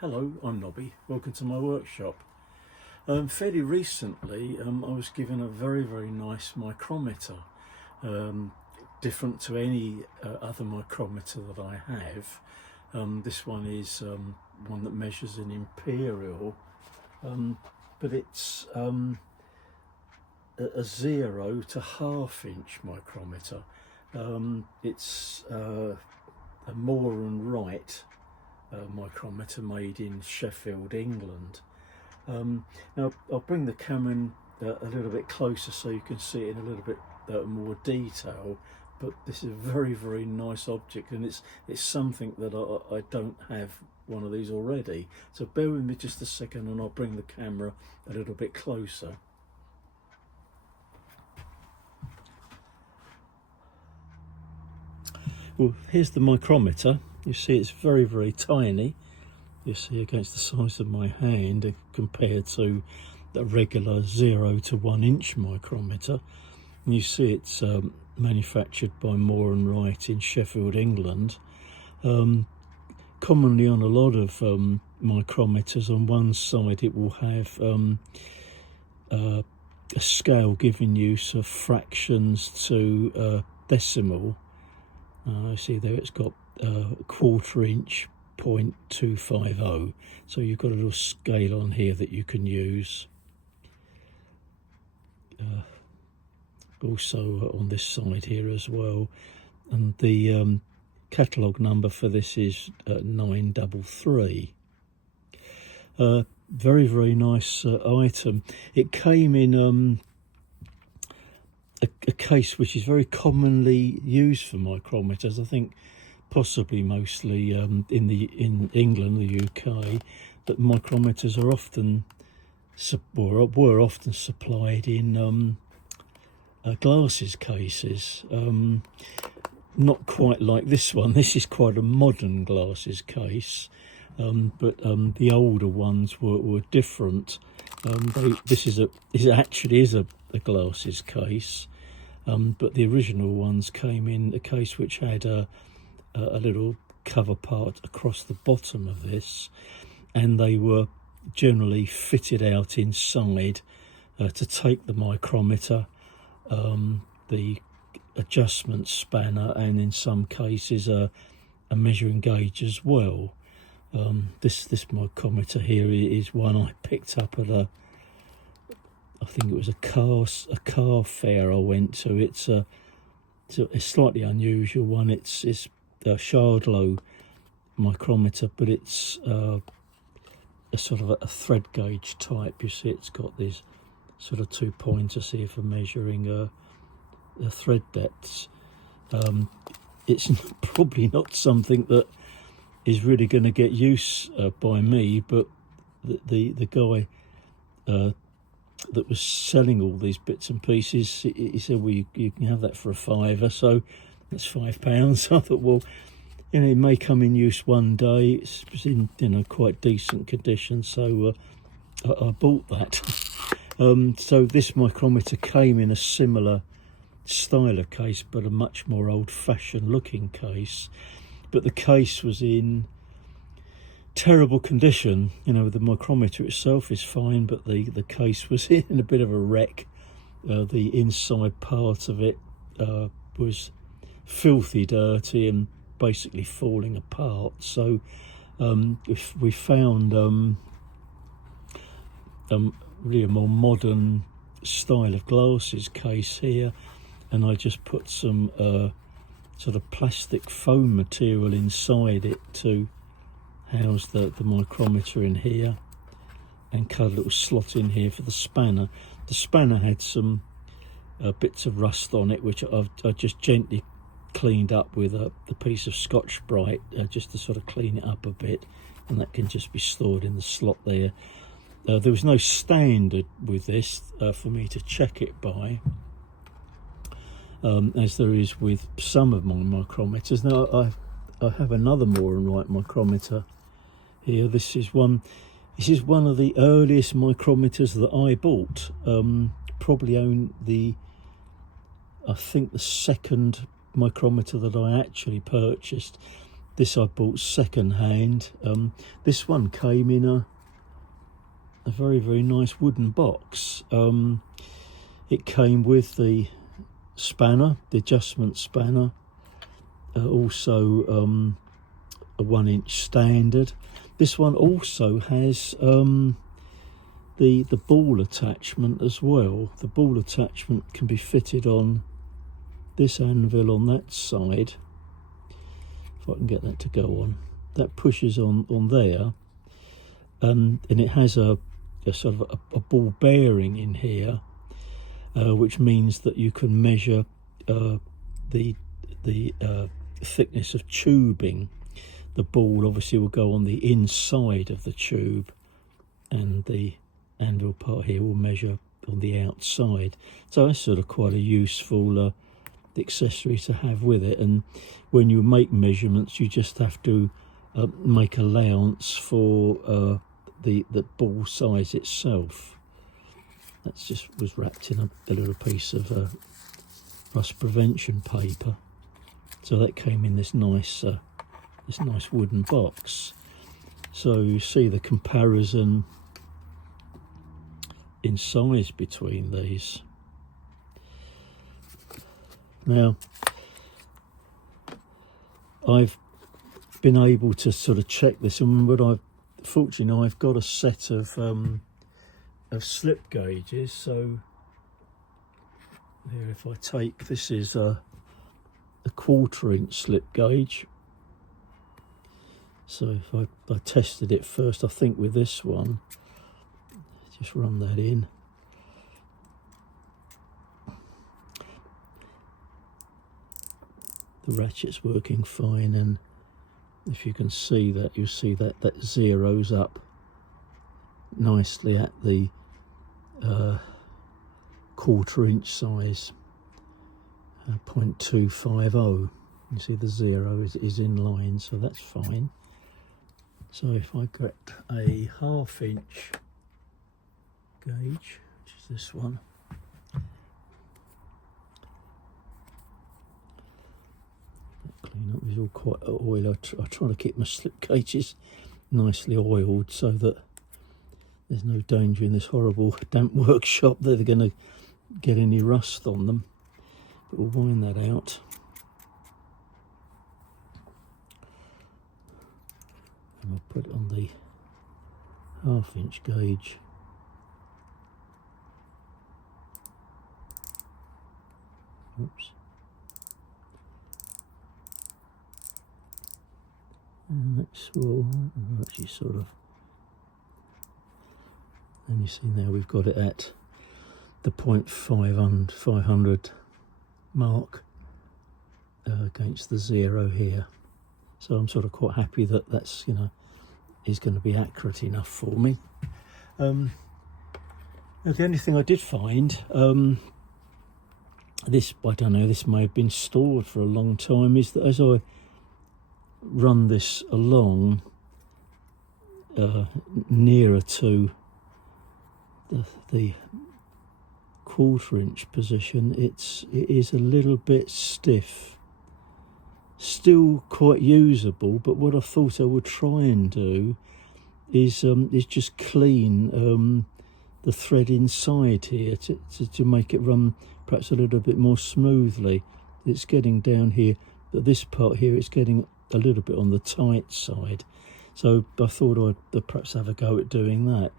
Hello, I'm Nobby. Welcome to my workshop. Fairly recently, I was given a very nice micrometer, different to any other micrometer that I have. This one is one that measures an imperial, but it's a 0 to ½ inch micrometer. It's a Wright micrometer made in Sheffield, England. Now I'll bring the camera in a little bit closer so you can see it in a little bit more detail, but this is a very nice object, and it's something that I don't have one of these already. So bear with me just a second and I'll bring the camera a little bit closer. Well, here's the micrometer. You see it's very tiny. You see against the size of my hand compared to the regular 0 to 1 inch micrometer. And you see it's manufactured by Wright in Sheffield, England. Commonly on a lot of micrometers, on one side it will have a scale giving you sort of fractions to decimal. See there it's got 1/4 inch 0.250, so you've got a little scale on here that you can use. Also on this side here as well, and the catalogue number for this is 933. Very nice item. It came in a case which is very commonly used for micrometers. I think possibly mostly in England, the UK, that micrometers are often were often supplied in glasses cases. Not quite like this one. This is quite a modern glasses case, but the older ones were different. This actually is a glasses case, but the original ones came in a case which had a little cover part across the bottom of this, and they were generally fitted out inside to take the micrometer, the adjustment spanner, and in some cases a measuring gauge as well. This micrometer here is one I picked up at I think it was a car fair I went to. It's a slightly unusual one. It's a Shardlow micrometer, but it's a sort of a thread gauge type. You see it's got these sort of 2 pointers here for measuring the thread depths. It's probably not something that is really going to get use by me, but the guy that was selling all these bits and pieces, he said, well, you can have that for a £5, so that's £5. So I thought, well, it may come in use one day. It's in quite decent condition, so I bought that. So this micrometer came in a similar style of case, but a much more old-fashioned looking case. But the case was in terrible condition. The micrometer itself is fine, but the case was in a bit of a wreck. The inside part of it was filthy dirty and basically falling apart. So if we found really a more modern style of glasses case here, and I just put some sort of plastic foam material inside it to house the micrometer in here, and cut a little slot in here for the spanner. The spanner had some bits of rust on it, which I just gently cleaned up with a piece of Scotch-Brite, just to sort of clean it up a bit, and that can just be stored in the slot there. There was no standard with this for me to check it by, as there is with some of my micrometers. Now I have another Wright micrometer here. This is one of the earliest micrometers that I bought. Probably owned I think the second micrometer that I actually purchased. This I bought second hand. This one came in a very nice wooden box. It came with the spanner, the adjustment spanner, also a 1-inch standard. This one also has the ball attachment as well. The ball attachment can be fitted on this anvil on that side. If I can get that to go on, that pushes on there, and it has a sort of a ball bearing in here, which means that you can measure the thickness of tubing. The ball obviously will go on the inside of the tube, and the anvil part here will measure on the outside. So that's sort of quite a useful accessory to have with it. And when you make measurements, you just have to make allowance for the ball size itself. That's just was wrapped in a little piece of rust prevention paper. So that came in this nice wooden box. So you see the comparison in size between these. Now, I've been able to sort of check this, and fortunately I've got a set of slip gauges. So here, if I take, this is a 1/4-inch slip gauge. So if I tested it first, I think with this one, just run that in. The ratchet's working fine, and if you can see that, you'll see that zeroes up nicely at the 1/4-inch size, 0.250. You see the zero is in line, so that's fine. So if I get a 1/2-inch gauge, which is this one, clean up, it's all quite oily. I try to keep my slip gauges nicely oiled so that there's no danger in this horrible damp workshop that they're going to get any rust on them. But we'll wind that out. And I'll put it on the 1/2-inch gauge. Oops. And next will actually sort of, and you see now we've got it at the 0.500 mark against the zero here. So I'm sort of quite happy that that's, is going to be accurate enough for me. The only thing I did find, this, I don't know, this may have been stored for a long time, is that as I run this along nearer to the 1/4-inch position, it is a little bit stiff. Still quite usable, but what I thought I would try and do is just clean the thread inside here to make it run perhaps a little bit more smoothly. It's getting down here, but this part here, it's getting a little bit on the tight side. So I thought I'd perhaps have a go at doing that.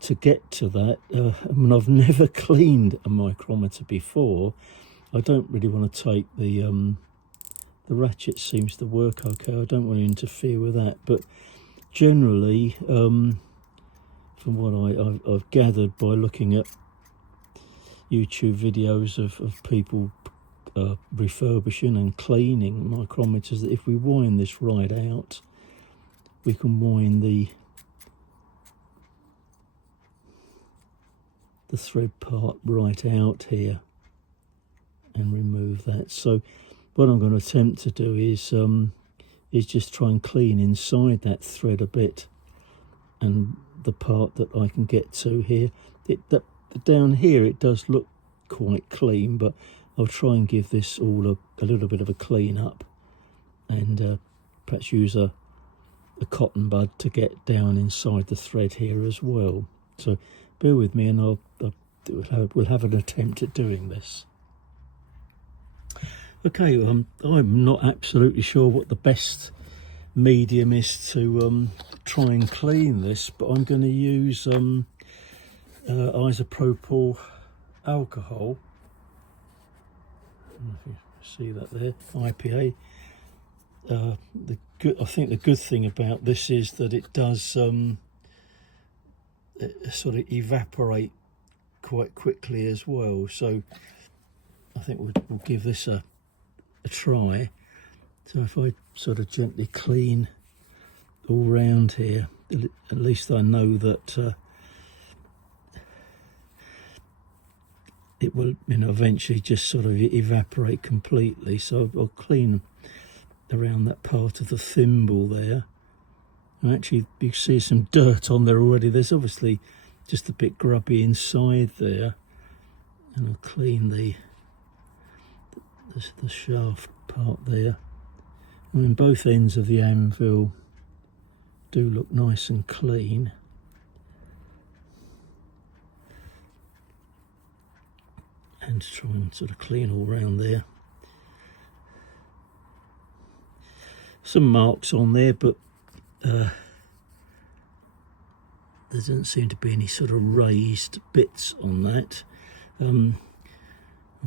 To get to that, I've never cleaned a micrometer before. I don't really want to take the ratchet seems to work okay. I don't want to interfere with that, but generally, from what I've gathered by looking at YouTube videos of people refurbishing and cleaning micrometers, that if we wind this right out, we can wind the thread part right out here and remove that. So what I'm going to attempt to do is just try and clean inside that thread a bit, and the part that I can get to here, down here it does look quite clean, but I'll try and give this all a little bit of a clean up and perhaps use a cotton bud to get down inside the thread here as well. So bear with me, and we'll have an attempt at doing this. Okay, I'm not absolutely sure what the best medium is to try and clean this, but I'm going to use isopropyl alcohol. I don't know if you see that there, IPA. I think the good thing about this is that it does sort of evaporate quite quickly as well. So I think we'll give this a try. So if I sort of gently clean all round here, at least I know that it will, eventually just sort of evaporate completely. So I'll clean around that part of the thimble there. And actually, you see some dirt on there already. There's obviously just a bit grubby inside there. And I'll clean the shaft part there. I mean, both ends of the anvil do look nice and clean. And try and sort of clean all round there. Some marks on there, but there doesn't seem to be any sort of raised bits on that. I'll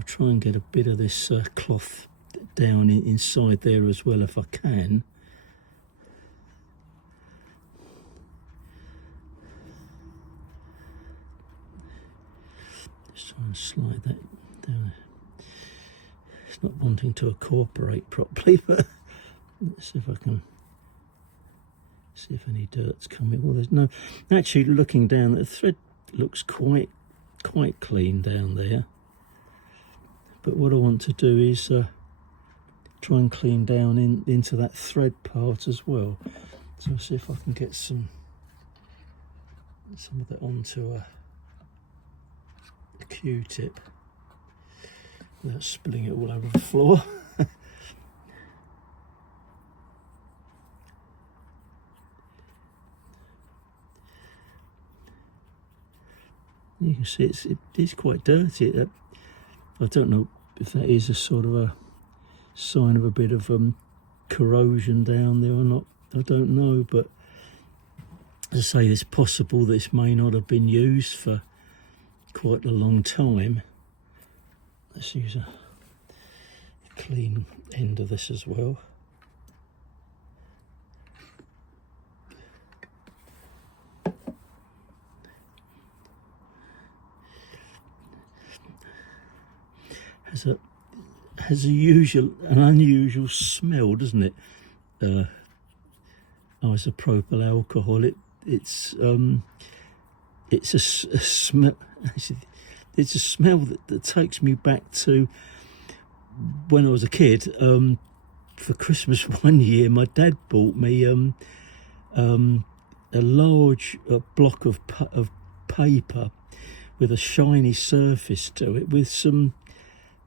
try and get a bit of this cloth down inside there as well if I can. Just try and slide that down. It's not wanting to incorporate properly, but let's see if I can see if any dirt's coming. Well, there's no. Actually, looking down, the thread looks quite clean down there. But what I want to do is try and clean down into that thread part as well. So I'll see if I can get some of that onto a Q-tip without spilling it all over the floor. You can see it is quite dirty. I don't know if that is a sort of a sign of a bit of corrosion down there or not. I don't know, but as I say, it's possible this may not have been used for quite a long time. Let's use a clean end of this as well. Has an unusual smell, doesn't it? Isopropyl alcohol. It's a smell. It's a smell that takes me back to when I was a kid. For Christmas one year, my dad bought me a large block of paper with a shiny surface to it, with some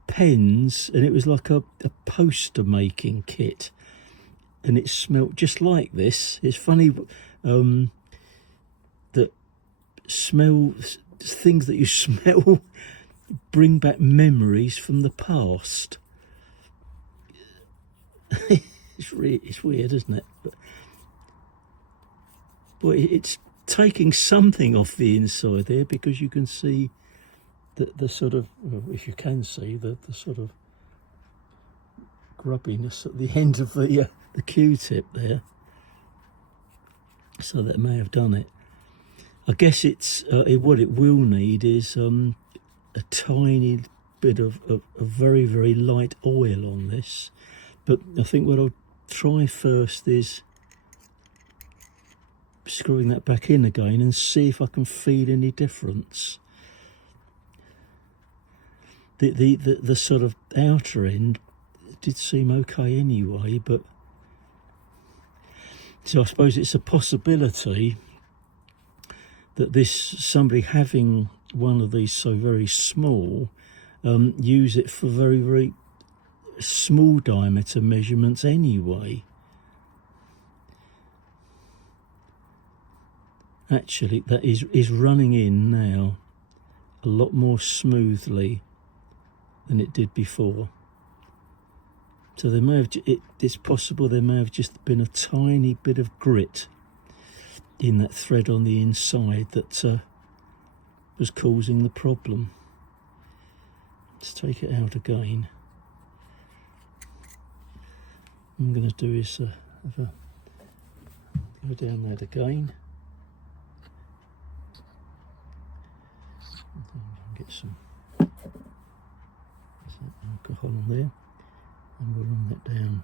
pens, and it was like a poster making kit, and it smelt just like this. It's funny that things that you smell bring back memories from the past. It's weird, isn't it? But it's taking something off the inside there, because you can see the sort of, well, if you can see the sort of grubbiness at the end of the Q-tip there. So that may have done it. I guess what it will need is a tiny bit of very, very light oil on this. But I think what I'll try first is screwing that back in again and see if I can feel any difference. The sort of outer end did seem okay anyway, but so I suppose it's a possibility that somebody having one of these so very small use it for very, very small diameter measurements anyway. Actually, that is running in now a lot more smoothly than it did before. So there may have, it's possible there may have just been a tiny bit of grit in that thread on the inside that was causing the problem. Let's take it out again. What I'm going to do is go down there again. Get some alcohol on there, and we'll run that down.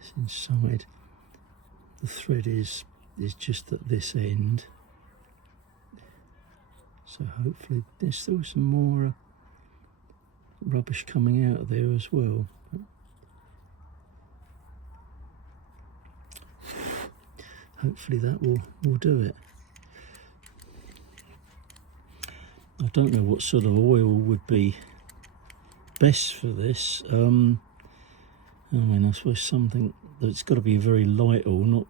It's inside. The thread is just at this end, so hopefully there's still some more rubbish coming out of there as well. Hopefully that will do it. I don't know what sort of oil would be best for this. I mean, I suppose something that's got to be a very light oil,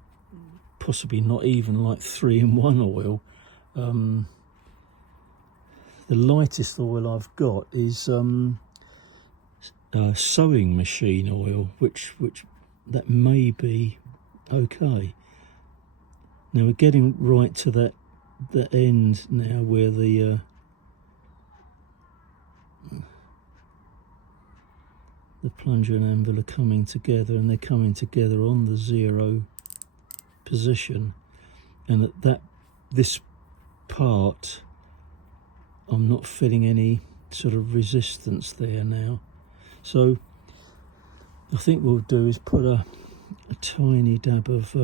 possibly not even like 3-in-1 oil. The lightest oil I've got is sewing machine oil, which that may be okay. Now we're getting right to that end now where the plunger and anvil are coming together, and they're coming together on the 0 position, and this part I'm not feeling any sort of resistance there now. So I think what we'll do is put a tiny dab of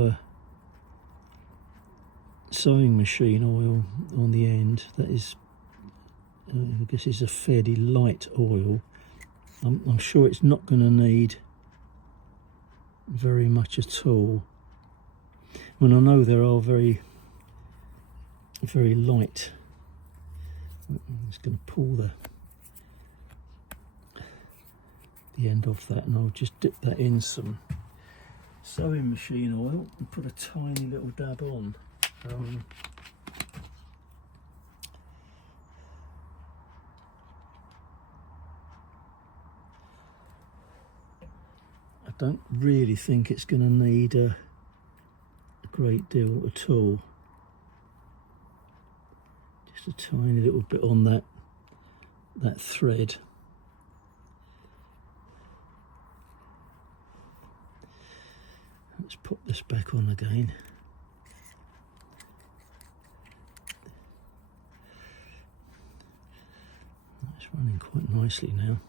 sewing machine oil on the end. That is, I guess, is a fairly light oil. I'm sure it's not going to need very much at all. When I know there are very, very light. I'm just going to pull the end off that, and I'll just dip that in some sewing machine oil and put a tiny little dab on. I don't really think it's going to need a great deal at all. Just a tiny little bit on that thread. Let's pop this back on again. It's running quite nicely now.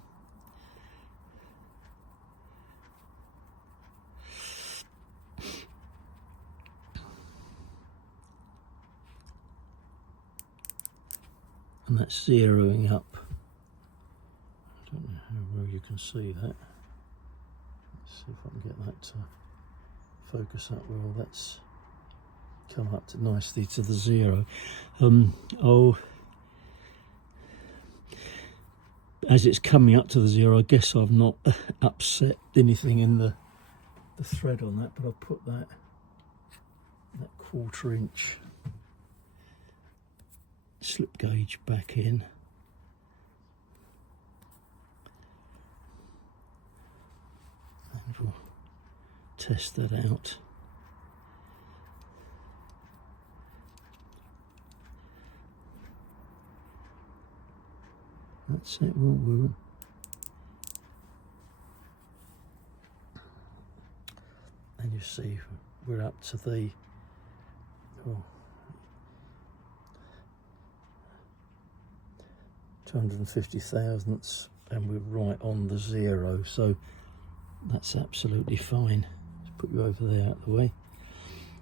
And that's zeroing up. I don't know how well you can see that. Let's see if I can get that to focus up well. That's come up to nicely to the 0. As it's coming up to the 0, I guess I've not upset anything in the thread on that, but I'll put that 1/4 inch slip gauge back in. And we'll test that out. That's it. Well, and you see we're up to the 250 thousandths, and we're right on the 0, so that's absolutely fine. Let's put you over there out of the way.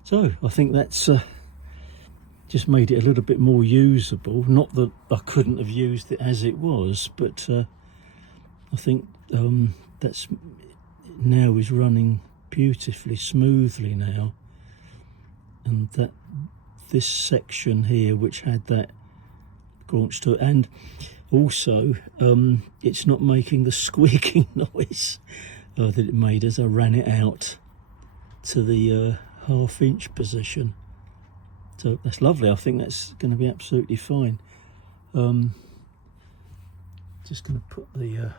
So I think that's just made it a little bit more usable. Not that I couldn't have used it as it was, but I think that's now is running beautifully smoothly now. and that this section here, which had that graunch to it, and also it's not making the squeaking noise that it made as I ran it out to the 1/2 inch position. So that's lovely. I think that's going to be absolutely fine. Just going to put the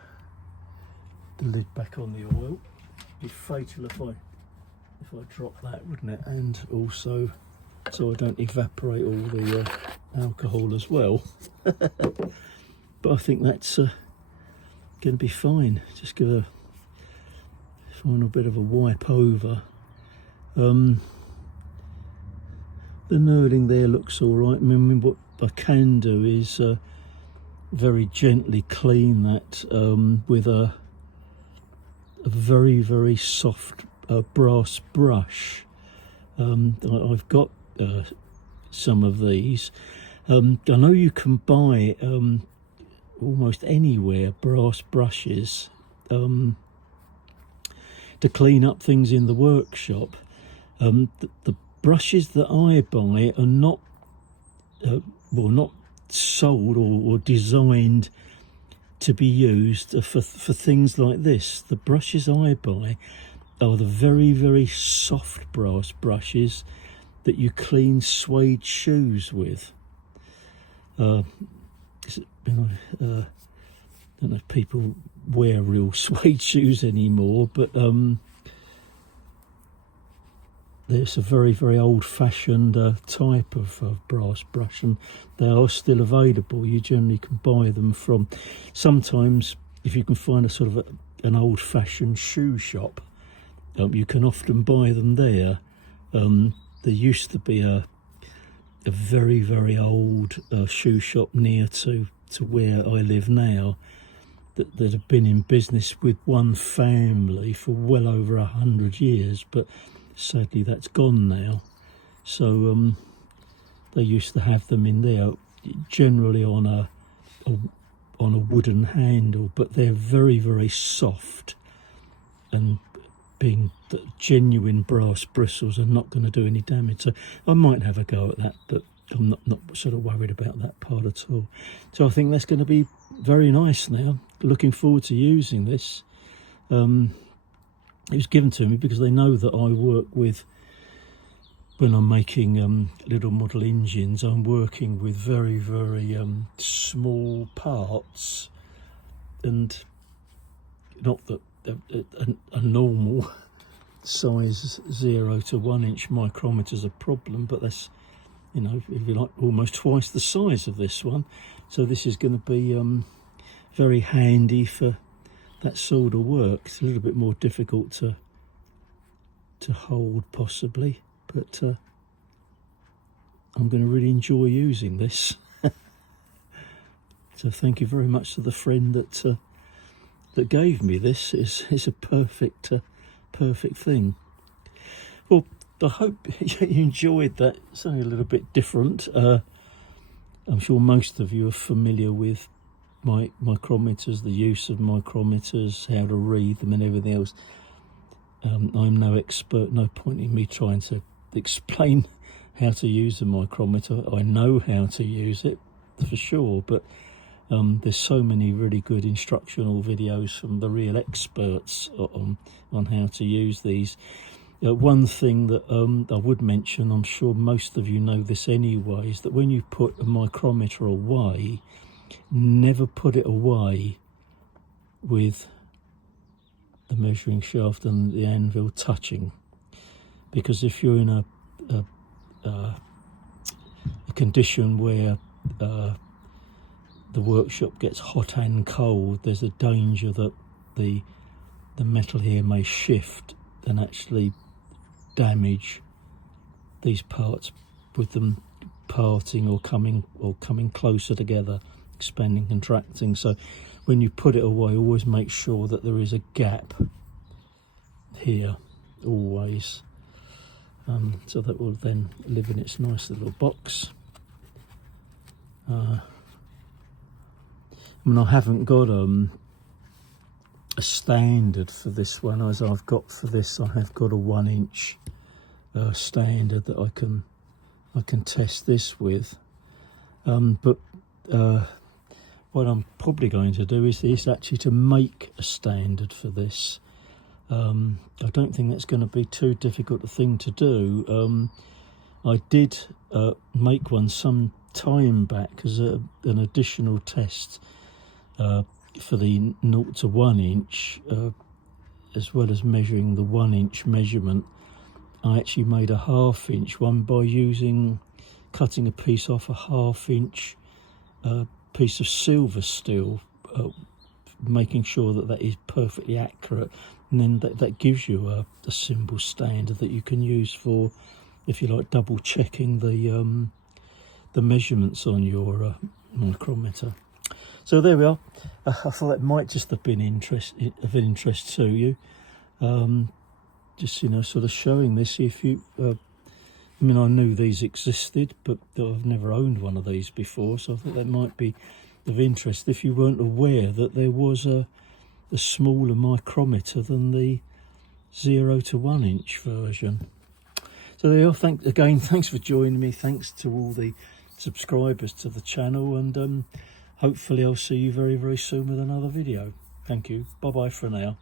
lid back on the oil. It'd be fatal if I drop that, wouldn't it? And also so I don't evaporate all the alcohol as well. But I think that's going to be fine. Just give a final bit of a wipe over. The knurling there looks all right. I mean, what I can do is very gently clean that with a very, very soft brass brush. I've got some of these. I know you can buy almost anywhere brass brushes to clean up things in the workshop. The brushes that I buy are not not sold or designed to be used for things like this. The brushes I buy are the very, very soft brass brushes that you clean suede shoes with. I don't know if people wear real suede shoes anymore, but there's a very, very old-fashioned type of brass brush, and they are still available. You generally can buy them from, sometimes if you can find a sort of an old-fashioned shoe shop, you can often buy them there. There used to be a very, very old shoe shop near to where I live now that have been in business with one family for well over 100 years, but sadly that's gone now. So they used to have them in there, generally on a wooden handle, but they're very, very soft, and being genuine brass bristles are not going to do any damage. So I might have a go at that, but I'm not sort of worried about that part at all. So I think that's going to be very nice now. Looking forward to using this. It was given to me because they know that I work with, when I'm making little model engines, I'm working with very, very small parts, and not that a normal size 0 to 1 inch micrometer is a problem, but that's, you know, if you like, almost twice the size of this one. So this is going to be very handy for that sort of work. It's a little bit more difficult to hold possibly, but I'm going to really enjoy using this. So thank you very much to the friend that gave me this. It's a perfect thing. Well, I hope you enjoyed that. It's only a little bit different. I'm sure most of you are familiar with micrometers, the use of micrometers, how to read them and everything else. I'm no expert, no point in me trying to explain how to use a micrometer. I know how to use it for sure, but there's so many really good instructional videos from the real experts on how to use these. One thing that I would mention, I'm sure most of you know this anyway, is that when you put a micrometer away, never put it away with the measuring shaft and the anvil touching, because if you're in a condition where the workshop gets hot and cold, there's a danger that the metal here may shift and actually damage these parts with them parting or coming closer together, expanding, contracting. So when you put it away, always make sure that there is a gap here, always. So that will then live in its nice little box. I mean, I haven't got a standard for this one, as I've got for this. I have got a 1 inch standard that I can test this with. But what I'm probably going to do is actually to make a standard for this. I don't think that's going to be too difficult a thing to do. I did make one some time back as an additional test for the 0 to 1 inch, as well as measuring the 1 inch measurement. I actually made a 1/2 inch one by cutting a piece off a 1/2 inch piece of silver steel, making sure that is perfectly accurate, and then that gives you a symbol standard that you can use for, if you like, double checking the measurements on your micrometer. So there we are. I thought that might just have been of interest to you. Just, sort of showing this. If you, I mean, I knew these existed, but I've never owned one of these before, so I thought that might be of interest if you weren't aware that there was a smaller micrometer than the 0 to 1 inch version. So there you are. Thanks for joining me. Thanks to all the subscribers to the channel, and hopefully I'll see you very, very soon with another video. Thank you. Bye bye for now.